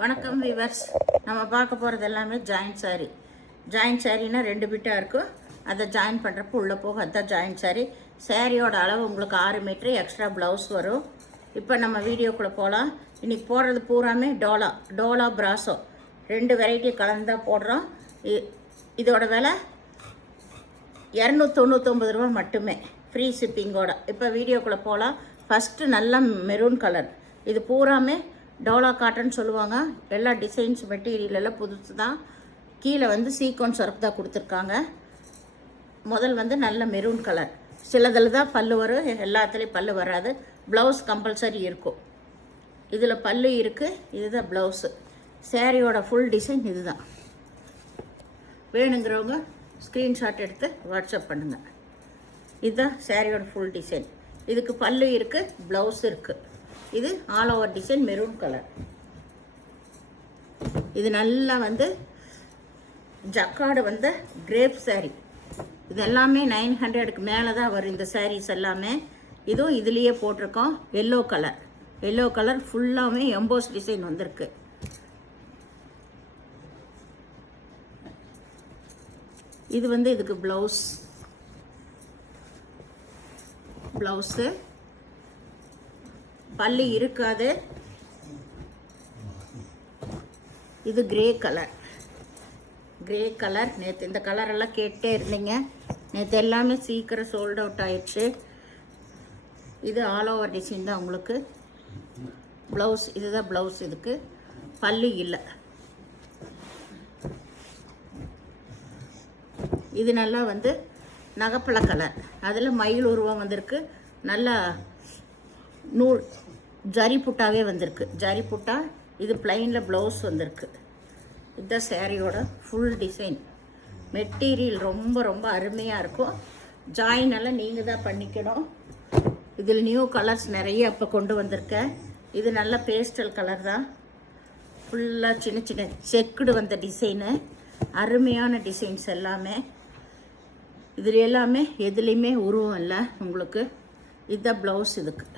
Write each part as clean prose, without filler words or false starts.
வணக்கம் வீவர்ஸ். நம்ம பார்க்க போகிறது எல்லாமே ஜாயின்ட் சாரீ. ஜாயின்ட் சாரீனா 2 பிட்டாக இருக்கும். அதை ஜாயின் பண்ணுறப்போ உள்ளே போக அதுதான் ஜாயின்ட் சாரீ. சாரியோட அளவு உங்களுக்கு 6 மீட்ரு, எக்ஸ்ட்ரா ப்ளவுஸ் வரும். இப்போ நம்ம வீடியோக்குள்ளே போகலாம். இன்றைக்கி போடுறது பூராமே டோலா பிராசோ 2 வெரைட்டி கலந்து தான் போடுறோம். இதோட விலை 299 ரூபா மட்டுமே, ஃப்ரீ ஷிப்பிங்கோட. இப்போ வீடியோக்குள்ளே போகலாம். ஃபஸ்ட்டு நல்ல மெரூன் கலர். இது பூராமே டோலா காட்டன் சொல்லுவாங்க. எல்லா டிசைன்ஸ் மெட்டீரியல் எல்லாம் புதுசு தான். கீழே சீக்வன்ஸ் ஒர்க் தான் கொடுத்துருக்காங்க. முதல் நல்ல மெரூன் கலர். சிலதில் தான் பல்லு வரும், எல்லாத்துலேயும் பல்லு வராது. ப்ளவுஸ் கம்பல்சரி இருக்கும். இதில் பல்லு இருக்குது, இதுதான் ப்ளவுஸு. சேரீயோட ஃபுல் டிசைன் இது தான். வேணுங்கிறவங்க ஸ்க்ரீன்ஷாட் எடுத்து வாட்ஸ்அப் பண்ணுங்கள். இதுதான் சேரீயோட ஃபுல் டிசைன். இதுக்கு பல்லு இருக்குது, ப்ளவுஸ் இருக்குது. இது all over design maroon colour. இது நல்லா ஜக்கார்டு கிரேப் சாரீ. இது எல்லாமே 900க்கு மேலே தான் வரும் இந்த சாரீஸ் எல்லாமே. இதுவும் இதுலேயே போட்டிருக்கோம். எல்லோ கலர் ஃபுல்லாகவே எம்போஸ் டிசைன் வந்திருக்கு. இது இதுக்கு ப்ளவுஸு பல்லு இருக்காது. இது கிரே கலர். நேற்று இந்த கலரெல்லாம் கேட்டே இருந்தீங்க. நேற்று எல்லாமே சீக்கிரம் சோல்ட் அவுட் ஆயிடுச்சு. இது ஆல் ஓவர் டிசைன் தான் உங்களுக்கு. ப்ளவுஸ் இதுதான் ப்ளவுஸ். இதுக்கு பல்லு இல்லை. இது நல்லா நகைப்பழ கலர். அதில் மயில் உருவம் வந்திருக்கு. நல்லா நூல் ஜரி புட்டாவே வந்திருக்கு. ஜரி புட்டா. இது பிளைனில் ப்ளவுஸ் வந்திருக்கு. இதுதான் சேரீயோட ஃபுல் டிசைன். மெட்டீரியல் ரொம்ப அருமையாக இருக்கும். ஜாயின் எல்லாம் நீங்கள் தான் பண்ணிக்கணும். இதில் நியூ கலர்ஸ் நிறைய இப்போ கொண்டு வந்திருக்கேன். இது நல்ல பேஸ்டல் கலர் தான். ஃபுல்லாக சின்ன செக்குடு வந்த டிசைனு. அருமையான டிசைன்ஸ் எல்லாமே. இதில் எல்லாமே எதுலேயுமே உருவம் இல்லை உங்களுக்கு. இதுதான் ப்ளவுஸ். இதுக்கு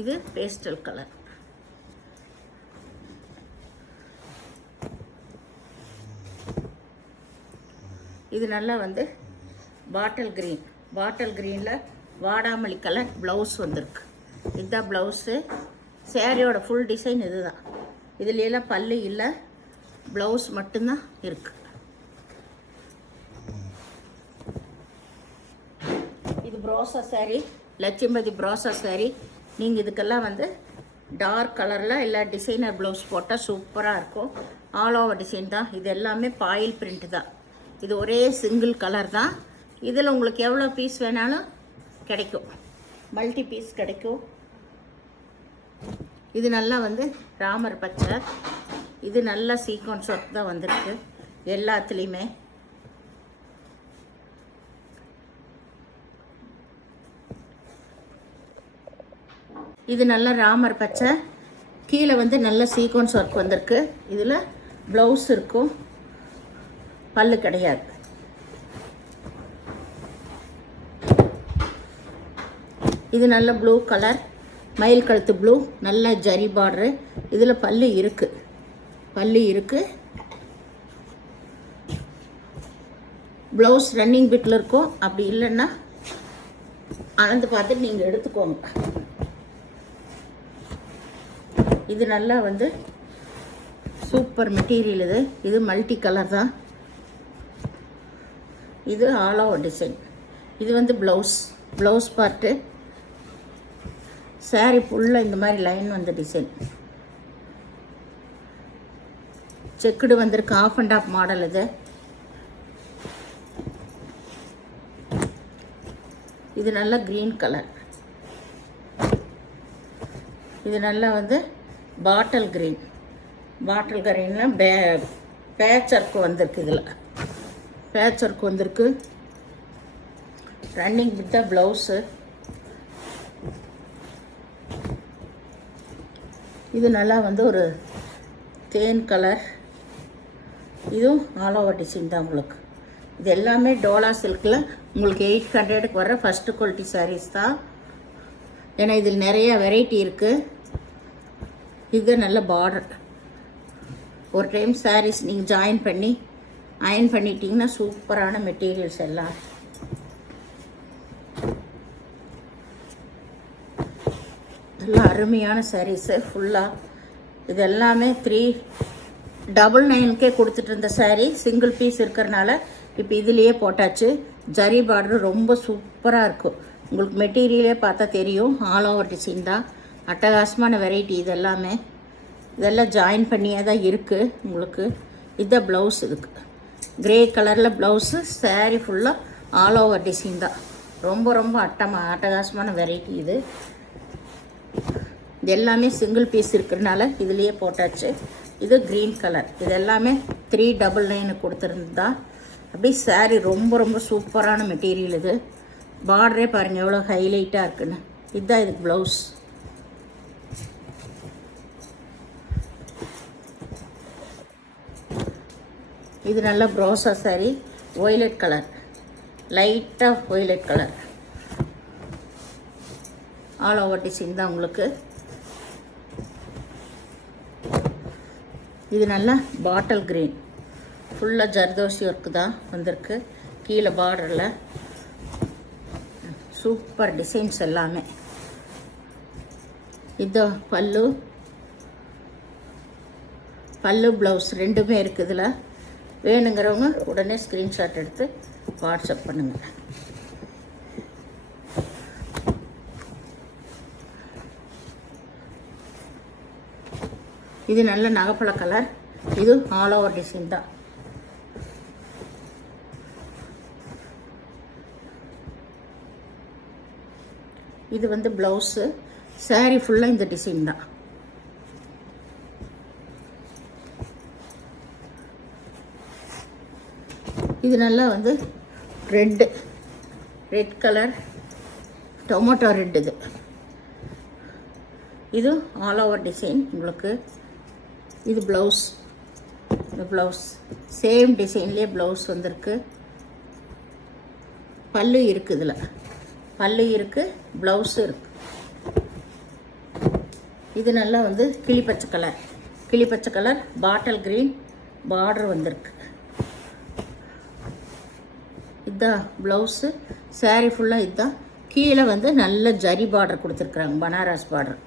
இது பேஸ்டல் கலர். இது நல்லா பாட்டில் க்ரீனில் வாடாமல்லி கலர் ப்ளவுஸ் வந்திருக்கு. இதுதான் ப்ளவுஸு. சேரீயோட ஃபுல் டிசைன் இது தான். இதுலாம் பல்லு இல்லை, ப்ளவுஸ் மட்டும்தான் இருக்குது. இது ப்ரோசா சாரீ, லட்சுமதி ப்ரோசா சாரீ. நீங்கள் இதுக்கெல்லாம் டார்க் கலரில் எல்லா டிசைனர் ப்ளவுஸ் போட்டால் சூப்பராக இருக்கும். ஆல் ஓவர் டிசைன் தான். இது எல்லாமே பாயில் பிரிண்ட் தான். இது ஒரே சிங்கிள் கலர் தான். இதில் உங்களுக்கு எவ்வளோ பீஸ் வேணாலும் கிடைக்கும். மல்டி பீஸ் கிடைக்கும். இது நல்லா ராமர் பச்சை. இது நல்லா சீக்வன்ஸ் ஒர்க் தான் வந்திருக்கு எல்லாத்துலேயுமே. இது நல்ல ராமர் பச்சை. கீழே நல்ல சீக்வன்ஸ் ஒர்க் வந்திருக்கு. இதில் ப்ளவுஸ் இருக்கும், பல்லு கிடையாது. இது நல்ல ப்ளூ கலர், மயில் கழுத்து ப்ளூ, நல்ல ஜரி பார்டரு. இதில் பல்லு இருக்குது. ப்ளவுஸ் ரன்னிங் பிட்டில் இருக்கும். அப்படி இல்லைன்னா அளந்து பார்த்துட்டு நீங்கள் எடுத்துக்கோங்க. இது நல்லா சூப்பர் மெட்டீரியல். இது மல்டி கலர் தான். இது ஆல் ஓவர் டிசைன். இது ப்ளவுஸ் பார்ட்டு. சாரீ ஃபுல்லாக இந்த மாதிரி லைன் டிசைன். செக்குடு வந்திருக்கு. Half and half model. இது நல்லா க்ரீன் கலர். இது நல்லா பாட்டில் க்ரீனில் பேட்ச் ஒர்க் வந்திருக்கு. இதில் பேட்ச் ஒர்க் வந்திருக்கு. Running with the blouse. இது நல்லா ஒரு தேன் கலர். இதுவும் ஆல் ஓவர் டிசைன் தான் உங்களுக்கு. இது எல்லாமே டோலா சில்கில் உங்களுக்கு 800க்கு வர ஃபஸ்ட்டு குவாலிட்டி சாரீஸ் தான். ஏன்னா இதில் நிறைய வெரைட்டி இருக்குது. இது நல்ல பார்டர். ஒரு டைம் சாரீஸ் நீங்கள் ஜாயின் பண்ணி அயன் பண்ணிட்டீங்கன்னா சூப்பரான மெட்டீரியல்ஸ் எல்லாம். நல்லா அருமையான சாரீஸு ஃபுல்லாக. இது எல்லாமே 399 கொடுத்துட்டு இருந்த சாரீ சிங்கிள் பீஸ் இருக்கிறனால இப்போ இதுலேயே போட்டாச்சு. ஜரி பார்டர் ரொம்ப சூப்பராக இருக்கும். உங்களுக்கு மெட்டீரியலே பார்த்தா தெரியும். ஆல் ஓவர் டிசைன் தான். அட்டகாசமான வெரைட்டி இது எல்லாமே. இதெல்லாம் ஜாயின் பண்ணியே தான் இருக்குது உங்களுக்கு. இதுதான் ப்ளவுஸ். இதுக்கு கிரே கலரில் ப்ளவுஸு. சாரீ ஃபுல்லாக ஆல் ஓவர் டிசைன் தான். ரொம்ப ரொம்ப அட்டகாசமான வெரைட்டி இது. இது எல்லாமே சிங்கிள் பீஸ் இருக்கிறனால இதுலேயே போட்டாச்சு. இது க்ரீன் கலர். இது எல்லாமே 399 கொடுத்துருந்தா. அப்படியே சாரீ ரொம்ப ரொம்ப சூப்பரான மெட்டீரியல் இது. பார்டரே பாருங்கள் எவ்வளோ ஹைலைட்டாக இருக்குன்னு. இதுதான் இதுக்கு ப்ளவுஸ். இது நல்ல ப்ரோசா சாரீ. ஒய்லட் கலர், லைட்டாக violet colour. All over design தான் உங்களுக்கு. இது நல்லா பாட்டில் க்ரீன். ஃபுல்லாக ஜர்தோசி ஒர்க்கு தான் வந்திருக்கு. கீழே பார்டரில் சூப்பர் டிசைன்ஸ் எல்லாமே. இது பல்லு ப்ளவுஸ் ரெண்டுமே இருக்குது இதில். வேணுங்கிறவங்க உடனே ஸ்க்ரீன்ஷாட் எடுத்து வாட்ஸ்அப் பண்ணுங்கள். இது நல்ல நகைப்பழ கலர். இது ஆல் ஓவர் டிசைன் தான். இது வந்து ப்ளவுஸு. சாரீ ஃபுல்லாக இந்த டிசைன் தான். இது நல்லா வந்து ரெட் கலர், டொமேட்டோ ரெட். இது ஆல் ஓவர் டிசைன் உங்களுக்கு. இது ப்ளவுஸ். இந்த ப்ளவுஸ் சேம் டிசைன்லேயே ப்ளவுஸ் வந்திருக்கு. பல்லு இருக்குது. இதில் பல்லு இருக்குது, ப்ளவுஸும் இருக்குது. இது நல்லா வந்து கிளிப்பச்சை கலர் பாட்டில் க்ரீன் பார்டர் வந்திருக்கு. இதுதான் ப்ளவுஸு. சாரீ ஃபுல்லாக இதுதான். கீழே வந்து நல்ல ஜரி பார்டர் கொடுத்துருக்குறாங்க, பனாரஸ் பார்டர்.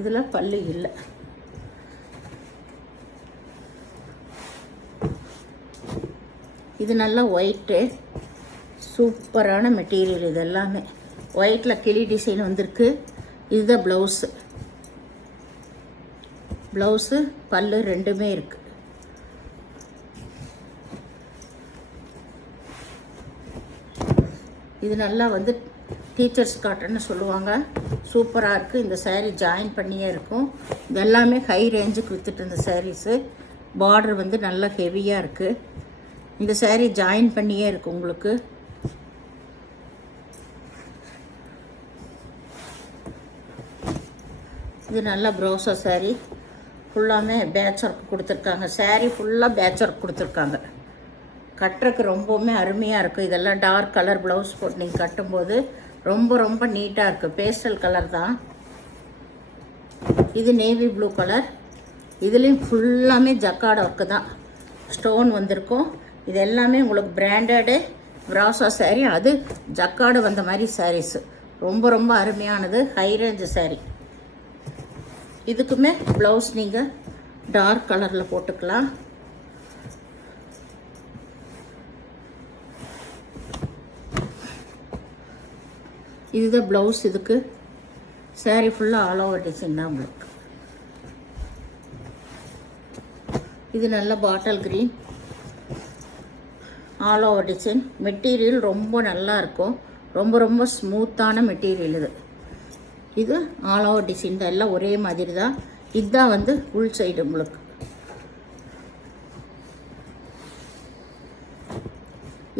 இதில் பல்லு இல்லை. இது நல்லா ஒயிட்டு, சூப்பரான மெட்டீரியல். இது எல்லாமே ஒயிட்டில் கிளி டிசைன் வந்திருக்கு. இதுதான் ப்ளவுஸு பல்லு ரெண்டுமே இருக்குது. இது நல்லா வந்து டீச்சர்ஸ் காட்டன்னு சொல்லுவாங்க. சூப்பராக இருக்குது. இந்த சாரீ ஜாயின் பண்ணியே இருக்கும். இது எல்லாமே ஹை ரேஞ்சுக்கு விற்றுட்டு இந்த சாரீஸு. பார்டர் வந்து நல்லா ஹெவியாக இருக்குது. இந்த சாரீ ஜாயின் பண்ணியே இருக்குது உங்களுக்கு. இது நல்லா ப்ரோசா சாரீ. ஃபுல்லாமே பேட்ச் ஒர்க் கொடுத்துருக்காங்க. சாரீ ஃபுல்லாக பேட்ச் ஒர்க் கொடுத்துருக்காங்க. கட்டுறதுக்கு ரொம்பவுமே அருமையாக இருக்கும். இதெல்லாம் டார்க் கலர் ப்ளவுஸ் போட்டு நீங்கள் கட்டும்போது ரொம்ப ரொம்ப நீட்டாக இருக்குது. பேஸ்டல் கலர் தான். இது நேவி ப்ளூ கலர். இதுலேயும் ஃபுல்லாமே ஜக்கார்டு ஒர்க்கு தான். ஸ்டோன் வந்திருக்கும். இது எல்லாமே உங்களுக்கு பிராண்டடு ப்ராசா சாரீ. அது ஜக்கார்டு வந்த மாதிரி சாரீஸு. ரொம்ப ரொம்ப அருமையானது. High range sari. இதுக்குமே ப்ளவுஸ் நீங்கள் டார்க் கலரில் போட்டுக்கலாம். இதுதான் ப்ளவுஸ். இதுக்கு சாரீ ஃபுல்லாக ஆல் ஓவர் டிசைன் தான் உங்களுக்கு. இது நல்ல bottle green all over design. Material ரொம்ப நல்லா இருக்கும். ரொம்ப ரொம்ப ஸ்மூத்தான மெட்டீரியல் இது. இது ஆல் ஓவர் டிசைன் தான். எல்லாம் ஒரே மாதிரி தான். இதுதான் வந்து உள் சைடு உங்களுக்கு.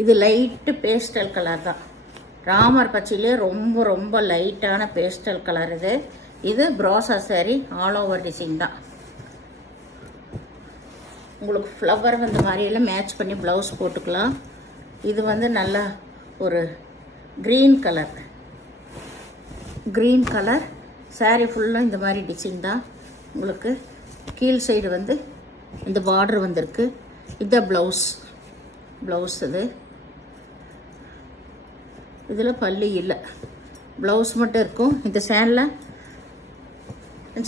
இது லைட்டு பேஸ்டல் கலர் தான். ராமர் பச்சையிலே ரொம்ப ரொம்ப லைட்டான பேஸ்டல் கலர் இது. இது ப்ரோசா சாரீ. ஆல் ஓவர் டிசைன் தான். உங்களுக்கு ஃப்ளவர் இந்த மாதிரியெல்லாம் மேட்ச் பண்ணி ப்ளவுஸ் போட்டுக்கலாம். இது வந்து நல்லா ஒரு green colour. Green colour saree ஃபுல்லாக இந்த மாதிரி டிசைன் தான் உங்களுக்கு. கீழ் சைடு வந்து இந்த பார்டர் வந்திருக்கு. இதுதான் ப்ளவுஸ் இது. இதில் பல்லு இல்லை, ப்ளவுஸ் மட்டும் இருக்கும். இந்த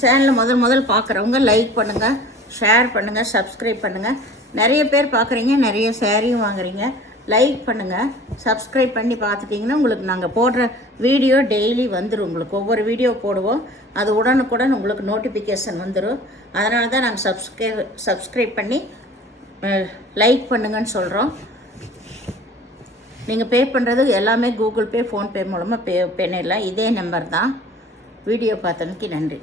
சேனலில் முதல் பார்க்குறவங்க லைக் பண்ணுங்கள், ஷேர் பண்ணுங்கள், சப்ஸ்கிரைப் பண்ணுங்கள். நிறைய பேர் பார்க்குறீங்க, நிறைய சேரீயும் வாங்குறீங்க. லைக் பண்ணுங்கள், சப்ஸ்கிரைப் பண்ணி பார்த்துட்டிங்கன்னா உங்களுக்கு நாங்கள் போடுற வீடியோ டெய்லி வந்துடும். உங்களுக்கு ஒவ்வொரு வீடியோ போடுவோம், அது உடனுக்குடன் உங்களுக்கு நோட்டிஃபிகேஷன் வந்துடும். அதனால தான் நாங்கள் சப்ஸ்கிரைப் பண்ணி லைக் பண்ணுங்கன்னு சொல்கிறோம். நீங்கள் பே பண்ணுறது எல்லாமே கூகுள் பே, ஃபோன்பே மூலமாக பே பண்ணிடலாம். இதே நம்பர் தான். வீடியோ பார்த்ததுக்கு நன்றி.